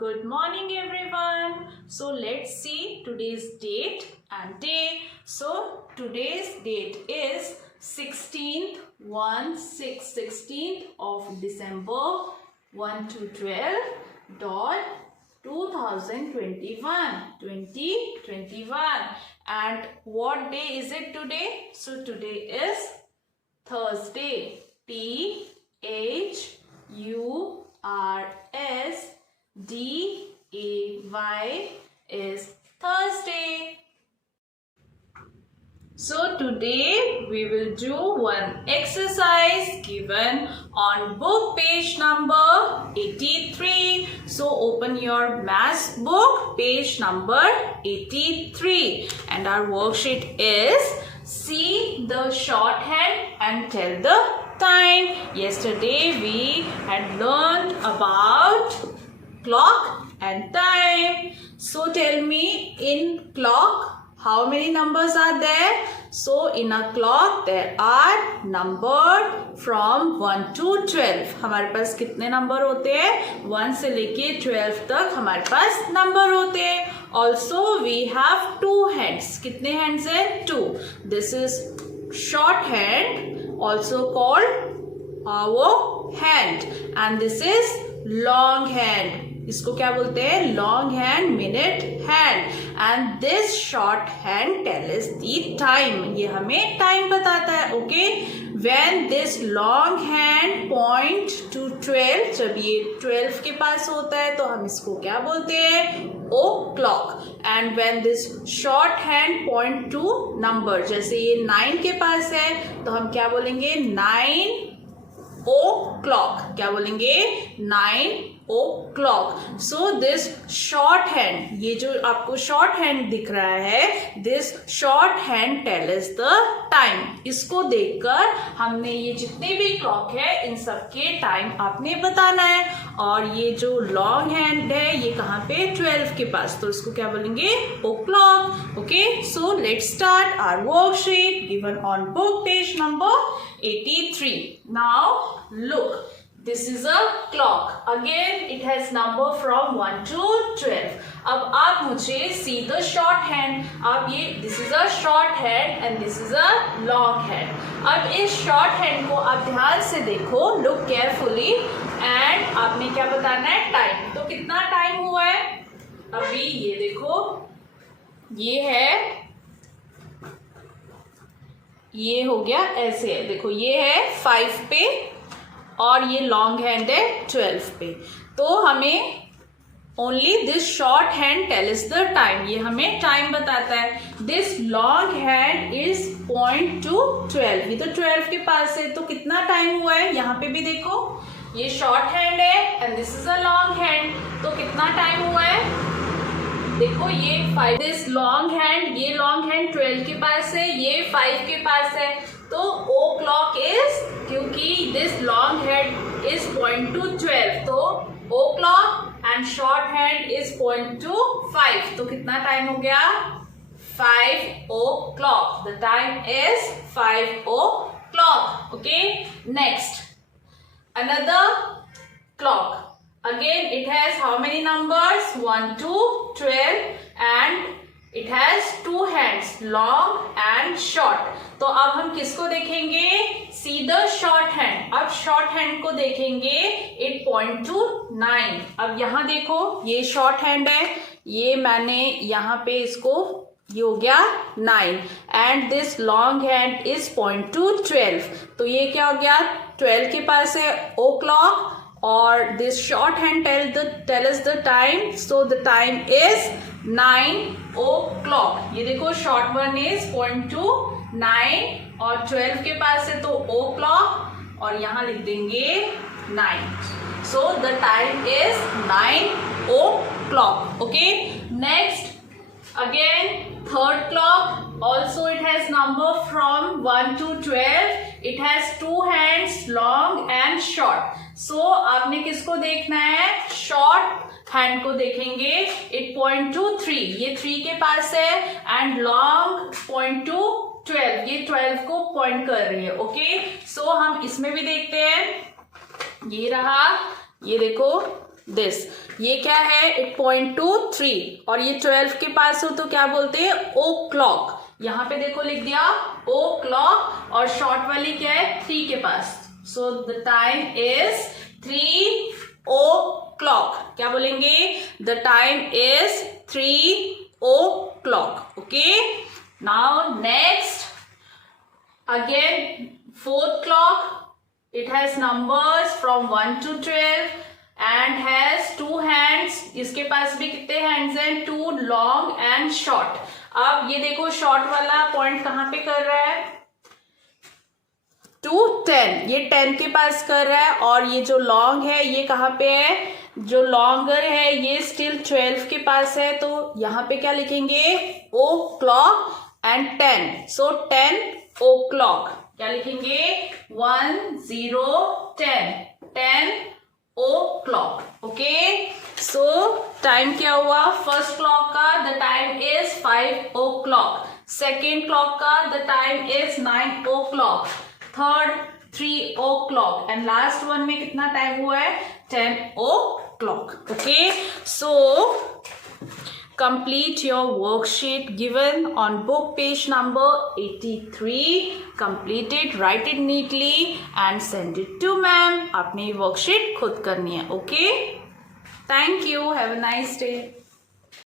Good morning everyone. So let's see today's date and day. So today's date is 16th of December 1 to 12 dot 2021 and what day is it today? So today is Thursday. THURSDAY is Thursday. So today we will do one exercise given on book page number 83. So open your maths book page number 83 and our worksheet is see the shorthand and tell the time. Yesterday we had learned about clock and time. So tell me, in clock how many numbers are there? So in a clock there are numbered from 1 to 12. हमारे पास कितने number होते हैं? 1 से लेके 12 तक हमारे पास number होते हैं. Also we have two hands. कितने hands हैं? 2. This is short hand, also called our hand, and this is long hand. इसको क्या बोलते हैं? Long hand, minute hand. And this short hand tells the time. ये हमें टाइम बताता है. Okay, when this long hand point to 12, जब ये 12 के पास होता है तो हम इसको क्या बोलते हैं? O'clock. And when this short hand point to number, जैसे ये 9 के पास है तो हम क्या बोलेंगे? 9 o'clock. क्या बोलेंगे? 9 o'clock. So this short hand, ये जो आपको short hand दिख रहा है, this short hand tells the time. इसको देखकर हमने ये जितने भी clock है इन सबके टाइम आपने बताना है. और ये जो long hand है ये कहाँ पे? 12 के पास, तो इसको क्या बोलेंगे? o'clock. Okay, so let's start our worksheet given on book page number 83. Now look. This is a clock. Again, it has number from 1 to 12. अब आप मुझे see the short hand. अब ये this is a short hand and this is a long hand. अब इस short hand को आप ध्यान से देखो. Look carefully and आपने क्या बताना है? टाइम. तो कितना टाइम हुआ है? अभी ये देखो, ये है, ये हो गया ऐसे है. देखो ये है 5 पे और ये लॉन्ग हैंड है 12 पे. तो हमें only this short hand tells the time. ये हमें टाइम बताता है. This long hand is point to 12. ये तो 12 के पास है. तो कितना टाइम हुआ है? यहाँ पे भी देखो, ये शॉर्ट हैंड है and this is a long hand. तो कितना टाइम हुआ है? देखो ये 5. दिस लॉन्ग हैंड, ये लॉन्ग हैंड 12 के पास है, ये 5 के पास है. तो ओ क्लॉक इज, क्योंकि this long hand is point to 12, तो o'clock and short hand is point to 5. तो कितना टाइम हो गया? 5 o'clock. The time is 5 o'clock. Okay, next another clock. Again it has how many numbers? 1 to 12 and it has two hands, long and short. तो अब हम किसको देखेंगे? See the short hand. अब short hand को देखेंगे. It point to 9. अब यहाँ देखो, ये short hand है, ये मैंने यहाँ पे इसको, ये हो गया 9 and this long hand is point to 12. तो ये क्या हो गया? 12 के पास है o'clock और this short hand tell us the time. So the time is 9 o'clock. ये देखो short one is point to 9 और 12 के पास है तो o'clock और यहाँ लिख देंगे 9. So the time is 9 o'clock. Okay, next again third clock. Also it has number from 1 to 12. It has two hands, long and short. So आपने किसको देखना है? शॉर्ट हैंड को देखेंगे. It point two 3. ये 3 के पास है एंड लॉन्ग पॉइंट टू 12. ये 12 को पॉइंट कर रही है. ओके, सो हम इसमें भी देखते हैं. ये रहा, ये देखो दिस, ये क्या है, इट पॉइंट टू 3 और ये 12 के पास हो तो क्या बोलते हैं, ओ क्लॉक। यहाँ पे देखो लिख दिया ओ क्लॉक और शॉर्ट वाली क्या है, 3 के पास। So the time is 3 o'clock। क्या बोलेंगे, the time is 3 o'clock। Okay, now next again 4th clock, it has numbers from 1 to 12 and has 2 hands। इसके पास भी कितने हैंड्स हैं, 2 long and short। अब ये देखो शॉर्ट वाला पॉइंट कहाँ पे कर रहा है, टू 10, ये 10 के पास कर रहा है और ये जो लॉन्ग है ये कहाँ पे है, जो लॉन्गर है ये स्टिल 12 के पास है। तो यहाँ पे क्या लिखेंगे, ओ क्लॉक एंड 10। So 10 o'clock। क्या लिखेंगे, 1 0 10 10 o'clock। ओके, सो टाइम क्या हुआ, फर्स्ट क्लॉक का the time is 5 o'clock, second clock का the time is 9 o'clock, third 3 o'clock and last one में कितना टाइम हुआ है, 10 o'clock। Okay, so complete your worksheet given on book page number 83. Complete it, write it neatly and send it to ma'am। आपने ये worksheet खुद करनी है। Okay, thank you, have a nice day।